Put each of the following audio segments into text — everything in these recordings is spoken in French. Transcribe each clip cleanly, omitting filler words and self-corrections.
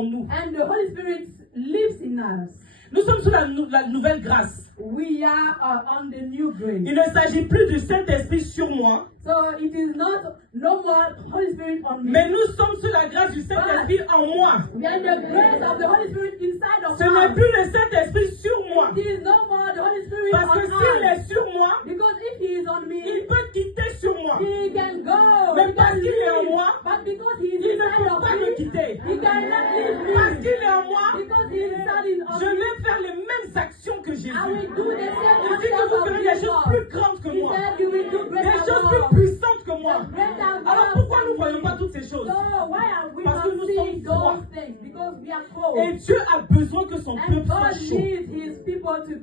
en nous. And the Holy Spirit lives in us. Nous sommes sous la nouvelle grâce. We are on the new grace. Il ne s'agit plus du Saint-Esprit sur moi, So it is no more Holy Spirit on me. mais nous sommes sous la grâce du Saint-Esprit en moi. We are in the grace of the Holy Spirit inside of Ce n'est us. plus le Saint-Esprit sur moi. It is no more the Holy Spirit Parce on que s'il us. est sur moi, Because if he is on me, il peut quitter sur moi. he can go. Mais He parce can qu'il est en leave. moi, But because he is il ne inside peut of pas me me, quitter. he cannot leave me. Parce qu'il est en moi, Because he is inside je of me, vais faire les mêmes actions que Jésus. I will do the same Il dit que actions vous of ferez des choses plus Jesus. grandes que He moi. said you will do Des greater choses plus works. puissantes que moi. Greater Alors works pourquoi nous ne than voyons me. pas toutes ces choses? So why are we Parce que not nous seeing sommes froids. those things? Because we are Et cold. Dieu a besoin que son And peuple soit God chaud. needs His people to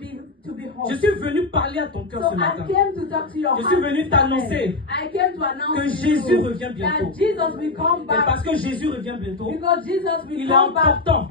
be hot. Je suis venu parler à ton cœur So ce I matin. came to talk to your Je heart suis venu this t'annoncer morning. I came to announce que to Jésus you revient bientôt. that Jesus will come Et back. parce que Jésus revient bientôt, Because Jesus will il est come back important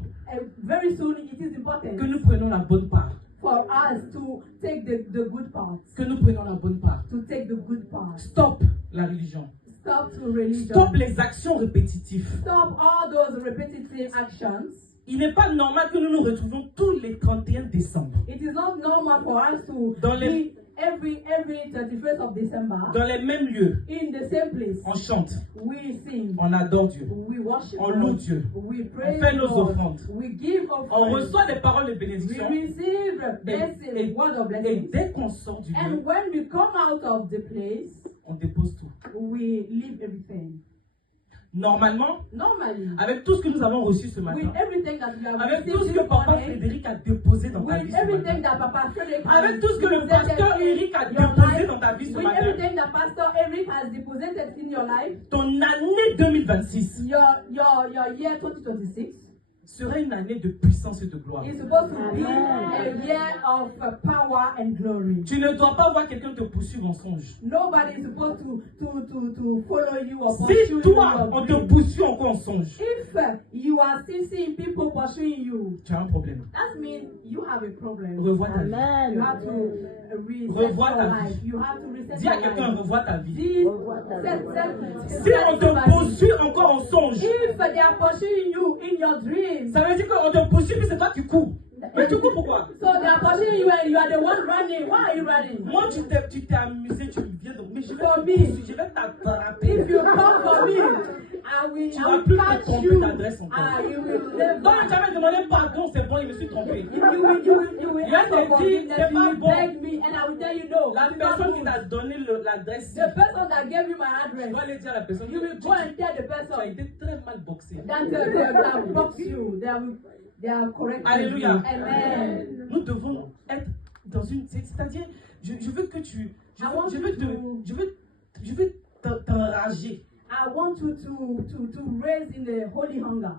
very soon. It is important que nous prenions la bonne part. for us to take the good part. Que nous prenions la bonne part. To take the good part. Stop la religion. Stop to religion. Stop les actions répétitives. Stop all those repetitive actions. Il n'est pas normal que nous nous retrouvions tous les 31 décembre It is not normal for us to Dans les- be every 31st of December dans les mêmes lieux. in the same place. On chante, We sing, on adore Dieu, we worship on God, loue Dieu, we praise on fait nos God, offrandes. we give on offerings, reçoit des paroles de we bénédiction. receive Et, blessing, word of et blessing. dès qu'on sort du lieu, And when we come out of the place, on dépose tout. we leave everything. Normalement, Normally, avec tout ce que nous avons reçu ce matin, with everything that we have avec tout ce received que this Papa morning, Frédéric a déposé dans ta vie with ce everything matin, that Papa Frederick has avec tout ce que le deposited pasteur in Eric a your déposé life, dans ta vie ce with matin, everything that Pastor Eric has deposited in your life, ton année 2026 your year 2026 sera une année de puissance et de gloire. is supposed to be a year of power and glory. Tu ne dois pas voir quelqu'un te poursuivre en songe. Nobody is supposed to follow you or Si pursue you. toi, on in te your dream. poursuit encore en songe, If you are still seeing people pursuing you, tu as un problème. that means you have a problem. Revois ta vie. You have to reset Revois your ta life. vie. You have to reset Dis à your quelqu'un, life. revois ta vie. Si Si on te poursuit encore en songe, if they are pursuing you in your dreams, ça veut dire qu'on te poursuit, puis c'est toi qui cours. Mais tu cours pourquoi? so they are pursuing you and you are the one running. Why are you running? Moi, tu t'es amusé, tu viens donc. Mais je vais For te me. poursuivre, je vais t'attraper. If you come for me, I will, Tu I vas will plus te catch tromper you. d'adresse encore. You will never. Donc, tu avais demandé pardon, c'est bon, je me suis trompé. You will Viens ask for te dire, forgiveness. c'est You pas will bon. beg me, and I will tell you no. La it's not personne qui good. t'a donné l'adresse, The person that gave you my tu address, dois aller dire à la personne you will go and tell the tu as person été très mal boxé. that they have boxed you. They are correcting Alléluia. you. Amen. Nous devons être dans une... C'est-à-dire, je veux que tu... Je veux t'enrager. I want you to raise in the holy hunger.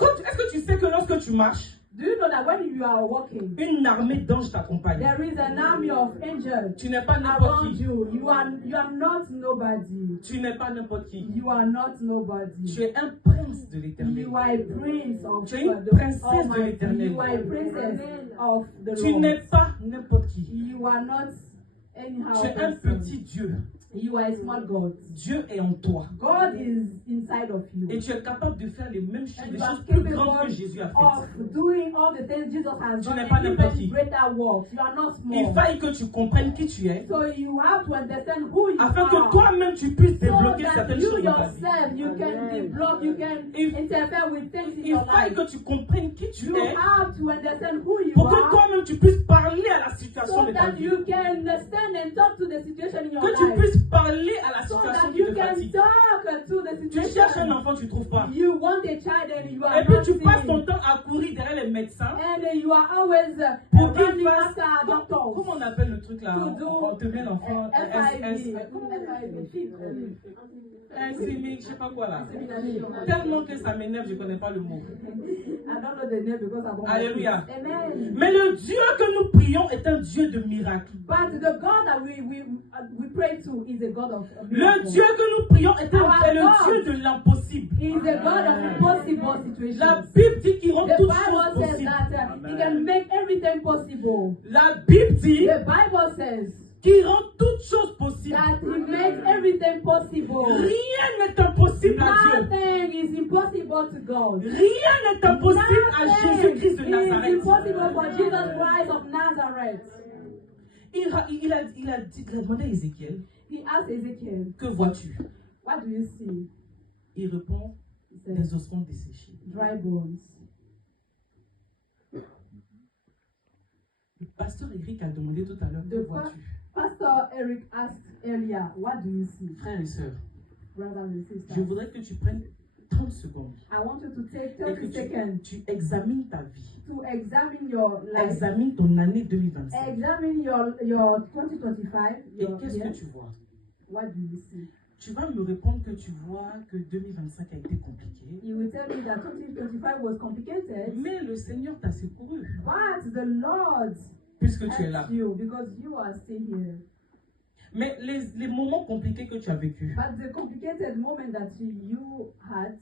Est-ce que tu sais que lorsque tu marches, Do you know that when you are walking, une armée d'anges t'accompagne? there is an army of angels Tu n'es pas n'importe around qui. you? You are not nobody. Tu n'es pas n'importe qui. You are not nobody. Tu es un prince de l'éternel. You are a prince of Tu es une the princesse de Almighty. l'Éternel. You are a princess of the Tu Lord. n'es pas n'importe qui. You are not anyhow Tu es un person. petit Dieu. You are a small God. Dieu est en toi. God is inside of you. Et tu es capable de faire les mêmes choses, And les you are choses plus capable grandes que Jésus a faites. of doing all the things Jesus has Tu done n'es pas and n'importe even qui. greater works. You are not Il small. faille que tu comprennes qui tu es, So you have to understand who you afin are. que toi-même tu puisses So débloquer that certaines you choses dans ta vie. yourself, you can deblock, you can interfere with things in Il your faille life. que tu comprennes qui tu You es, have to understand who you pour que are, toi-même tu puisses parler à la situation so de ta that vie. you can stand and talk to the situation in your Que tu life. puisses parler à la So situation that qui you te can fatigue. talk to the Tu cherches un situation. enfant, tu ne trouves pas. You want a child and you are Et puis not tu passes seeing. ton temps à courir derrière les médecins. And you are always Pour qu'ils running fassent. after doctors. Comment on appelle le truc là? To do On te met l'enfant. FIV. Je sais pas quoi là. Tellement que ça m'énerve, je ne connais pas le mot. I don't know the name because I won't. Alléluia. Amen. Mais le Dieu que nous prions est un Dieu de miracles. But the God that we pray to is a God of Le miracles. Dieu que nous prions est Our le God Dieu de l'impossible. He is a God of impossible situations. La Bible dit qu'il rend The toutes Bible choses says possibles. that He can make everything possible. La Bible dit The Bible says qui rend toutes choses possibles. that He makes everything possible. Rien n'est impossible à Dieu. Nothing is impossible to God. Rien n'est impossible à Jésus-Christ de Nothing is Nazareth. impossible for Jesus Christ of Nazareth. Il a demandé à Ézéchiel, He asked Ezekiel, que vois-tu? what do you see? Il répond, He said, des ossements desséchés. dry bones. Le pasteur Eric a demandé tout à l'heure, que vois-tu? Pastor Eric asked earlier, what do you see? Frères et sœurs, Brothers and je sisters, voudrais que tu prennes 30 secondes I want you to take et que 30 seconds tu examines ta vie. to examine your life. Examine ton année 2025. Examine your 2025. Et Your qu'est-ce year. que tu vois? What do you see? Tu vas me répondre que tu vois que 2025 a été compliqué. You will tell me that 2025 was complicated, Mais le Seigneur t'a secouru but the Lord puisque tu es là. helped you because you are still here. Mais les moments compliqués que tu as vécus, But the complicated moment that you had,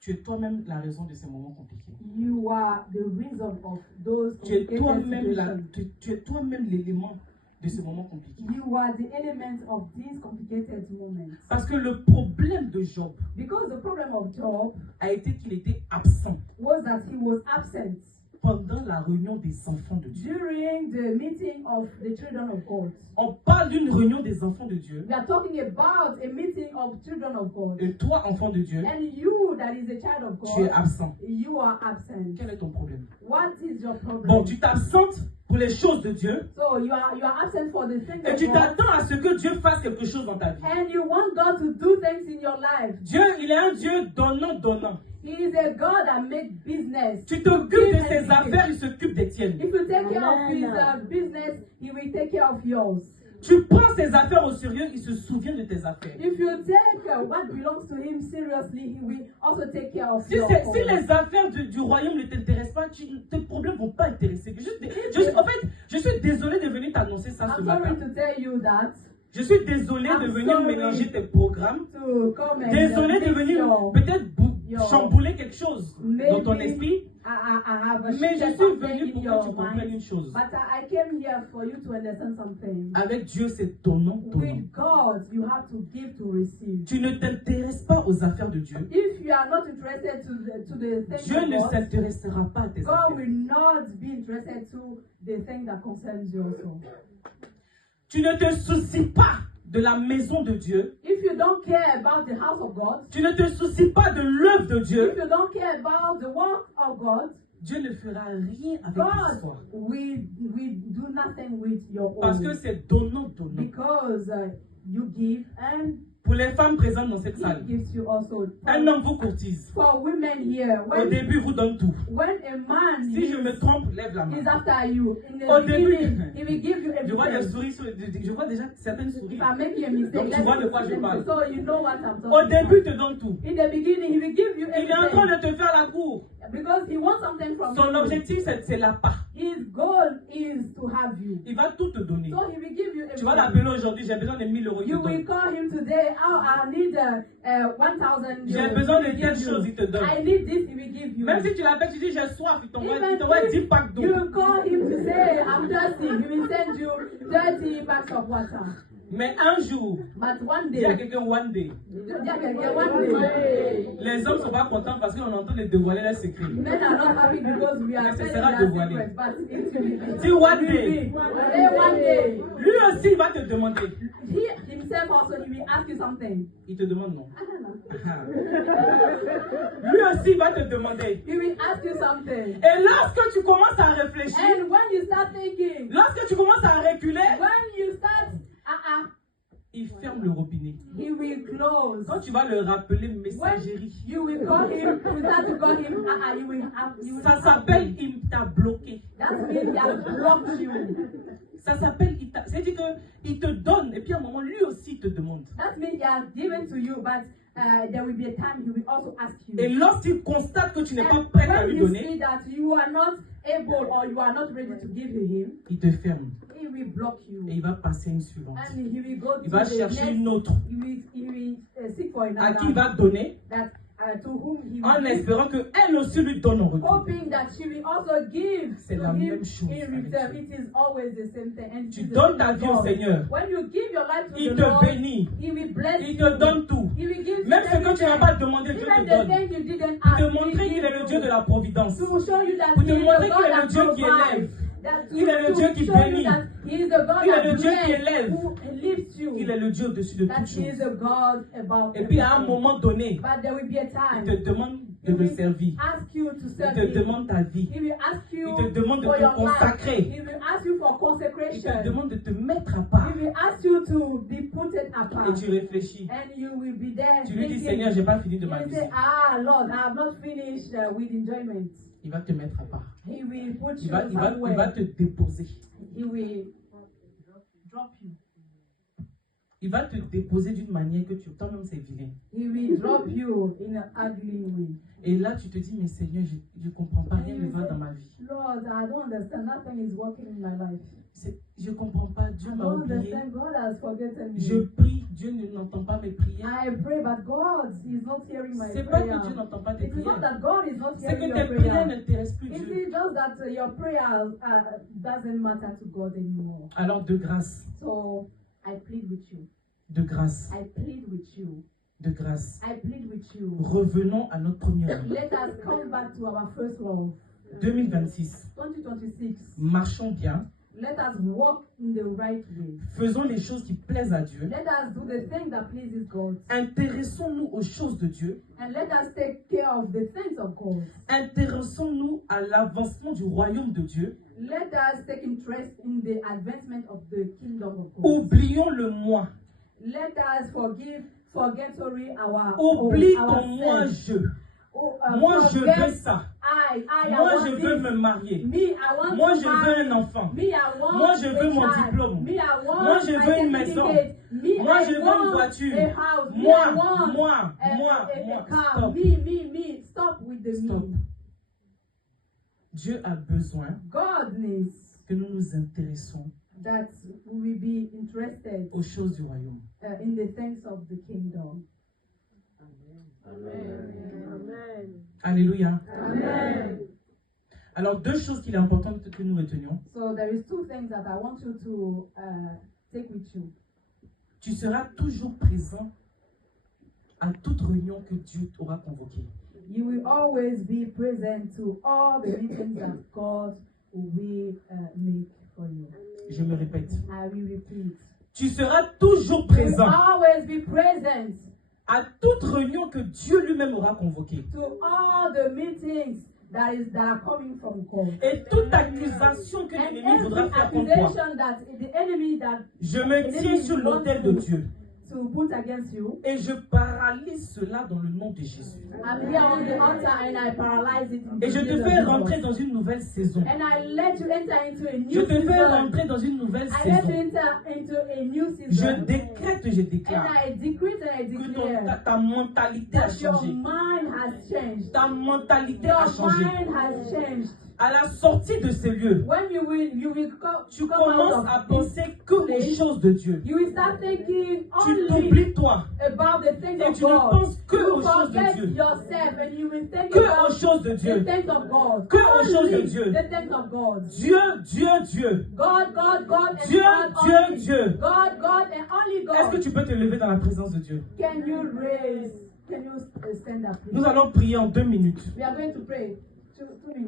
tu es toi-même la raison de ces moments compliqués. you are the reason of those Tu es complicated toi-même situations. tu es toi-même l'élément de ce moment compliqué. You are the element of these complicated moments. Parce que le problème de Job Because the problem of Job a été qu'il était absent was that he was absent pendant la réunion des enfants de Dieu. during the meeting of the children of God. On parle d'une réunion des enfants de Dieu. We are talking about a meeting of children of God. Et toi, enfant de Dieu, And you, that is a child of tu es God, absent. you are absent. Quel est ton problème? What is your problem? Bon, tu t'absentes pour les choses de Dieu So you are absent for the things et of tu God. t'attends à ce que Dieu fasse quelque chose dans ta vie. And you want God to do things in your life. Dieu, il est un Dieu donnant. He is a God that makes business. Tu t'occupes de ses affaires, il s'occupe des tiennes. If you take care of his business, he will take care of yours. Tu prends ses affaires au sérieux, il se souvient de tes affaires. If you take what belongs to him seriously, he will also take care of Si your si les affaires du royaume ne t'intéressent pas, tes problèmes ne vont pas intéresser. En fait, je suis désolé de venir t'annoncer ça ce I'm matin. sorry to tell you that. Je suis désolé de venir mélanger tes programmes. Désolé de venir peut-être chambouler quelque chose dans ton esprit. Mais je suis venu pour que tu comprennes une chose. But I came here for you to understand something. Avec Dieu, c'est donnant. With God, you have to give to receive. Tu ne t'intéresses pas aux affaires de Dieu. If you are not interested to the things Dieu of ne God, s'intéressera pas à tes God affaires. will not be interested to the thing that concerns you also. Tu ne te soucies pas de la maison de Dieu. If you don't care about the house of God, Tu ne te soucies pas de l'œuvre de if Dieu. you don't care about the work of God, Dieu ne fera rien avec God l'histoire. will do nothing with your Parce que own. c'est donnant. Because you give and Pour les femmes présentes dans cette He salle, gives you also. un homme vous courtise. For women here, Au début, vous donne tout. when a man Si je me trompe, lève la main. is after you, in the Au début, beginning, he will give you je vois des everything. souris, je vois déjà certaines souris. If I'm making a mistake, Donc tu vois de quoi je parle. so you know what I'm talking Au début, il about. te donne tout. In the beginning, he will give you Il est en train everything de te faire la cour. because he wants something from Son you. objectif, c'est la part. His goal is to have you. Il va tout te donner. So he will give you Tu vas everything. l'appeler aujourd'hui, j'ai besoin de 1000 euros. Il te You will donne. call him today. Oh, I need 1,000 J'ai euros. besoin He de will telle give chose, you. il te donne. I need this, he will give you. Même si tu l'appelles, tu dis j'ai soif, il t'envoie Even 10 if packs d'eau. you call him to say, I'm thirsty, he will send you 30 bags of water. Mais un jour, But one dis à day, quelqu'un one day. one day, Les hommes ne sont pas contents parce qu'on entend les dévoiler leurs secrets. men are not happy because we are Mais ce telling sera their dévoilé. secrets, but it will be. Dis one day. Say one day, Lui aussi, il va te demander. he himself also, he will ask you something. Il te demande non. I don't know. Ah. Lui aussi, il va te demander. He will ask you something. Et lorsque tu commences à réfléchir, And when you start thinking, lorsque tu commences à reculer, when you start, il ferme le robinet. he will close. Quand tu vas le rappeler When messagerie, you will call him, you start to call him, you will have, you will ça have s'appelle him. il t'a bloqué. That means he has blocked you. Ça s'appelle c'est-à-dire qu'il te donne et puis à un moment lui aussi il te demande. That means he has given to you, but there will be a time he will also ask you. Et lorsqu'il constate que tu n'es pas And prêt à when lui you donner, see that you are not able or you are not ready to give to him, il te ferme he will block et you. il va passer à une suivante. And he will go Il to va the chercher next, une autre he will seek for à another qui il va donner that to whom he en will give, espérant qu'elle aussi lui donne en retour. hoping that she will also give C'est to la him même chose in avec return. Dieu. It is always the same thing. And Tu it is the donnes same ta with vie au God. Seigneur. When you give your life to Il the te Lord, bénit. he will bless Il you. te donne tout. He will give Même you ce que tu n'as everything. pas demandé, Dieu Even te the donne. thing you didn't Pour ask, te he montrer qu'il est le gives Dieu you. de la providence. To show you that Pour he te is the montrer God qu'il est le that Dieu qui élève. provides. That Il est le Dieu qui to show you bénit. that he is the God Il est that le Dieu qui bless, élève. who lifts you. Il est le Dieu au-dessus de That toutes he is choses. a God above Et puis à un everything. moment donné, But there will be a il time te demande he de le will servir. ask you to Il serve te him. demande ta vie. He will ask you Il te demande de for te your life. consacrer. He will ask you for Il consecration. te demande de te mettre à He part. will ask you to be put it Et apart. tu réfléchis. And you will be there Tu lui dis, thinking, Seigneur, je n'ai pas fini de you will say, m'amuser. ah Lord, I have not finished with enjoyment. Il va te mettre à part. He will put Il you va somewhere. te déposer. He will drop you. Il va te déposer d'une manière que toi-même c'est vilain. He will drop you in an ugly way. Et là, tu te dis, mais Seigneur, je ne comprends pas, rien And ne you va say, dans ma vie. Lord, I don't understand. Nothing is working in my life. Je ne comprends pas, Dieu I m'a don't oublié. understand. God has forgotten me. Je prie, Dieu n'entend pas mes prières. I pray, but God is not hearing my C'est pas prayer. que Dieu n'entend pas tes It is not prières. that God is not C'est hearing que your tes prières prayer. n'intéressent plus It Dieu. is just that your prayer doesn't matter to God anymore. Alors de grâce, So I plead with you. de grâce, I plead with you. de grâce. I plead with you. Revenons à notre première vie. Let us come back to our first love. 2026. 2026. Marchons bien. Let us walk in the right way. Faisons les choses qui plaisent à Dieu. Let us do the thing that pleases God. Intéressons-nous aux choses de Dieu. And let us take care of the things of God. Intéressons-nous à l'avancement du royaume de Dieu. Let us take interest in the advancement of the kingdom of God. Oublions le moi. Let us forget our Oublie ton ourselves. moi-je. Oh, Moi, je forget veux ça. Moi, je veux me marier. Me, I want Moi, to je marry. veux un enfant. Me, I want Moi, je veux a mon child. diplôme. Me, I want Moi, je my veux une maison. certificate. Me, Moi, I je veux une want voiture. a house. Me, Moi, I want moi. a car. Stop. Me. Stop with the Stop. me. Dieu a besoin God needs que nous nous intéressions that we will be interested aux choses du royaume. in the things of the kingdom. Amen. Alléluia. Amen. Alors, deux choses qu'il est important que nous retenions. So there is two things that I want you to take with you. Tu seras toujours présent à toute réunion que Dieu t'aura convoquée. You will always be present to all the meetings that God will make for you. Je me répète. I will repeat. Tu seras toujours You will présent always be present à toute réunion que Dieu lui-même aura convoquée. to all the meetings that are coming from God. Et toute accusation que And l'ennemi voudra every faire contre toi, accusation that the enemy that je me tiens sur l'autel de Dieu to put against you, et je paralyse cela dans le nom de Jésus. I'm here on the altar and I paralyze it in the Et je te name of fais Jesus. rentrer dans une nouvelle saison. And I let you enter into a Je new te fais season. rentrer dans une nouvelle I let you saison. enter into a new Je season. décrète, je And déclare I decree and I que declare ta mentalité a that your changé. mind has changed. Ta mentalité a Your changé. mind has changed. À la sortie de ces lieux, When you will tu come out commences of à this penser que aux place, choses de Dieu. you will start thinking Tu only t'oublies toi about the things et of tu ne God. penses que You aux choses de forget Dieu. yourself and you will think Que aux about choses de the Dieu. things of God. Que aux choses de Only Dieu. the things of God. Dieu, Dieu, Dieu. God, and Dieu, God Dieu, only. Dieu. God and only Est-ce que God. tu peux te lever dans la présence de Dieu? Can you stand up, please? Nous allons prier en 2 minutes. We are going to pray. 2 minutes.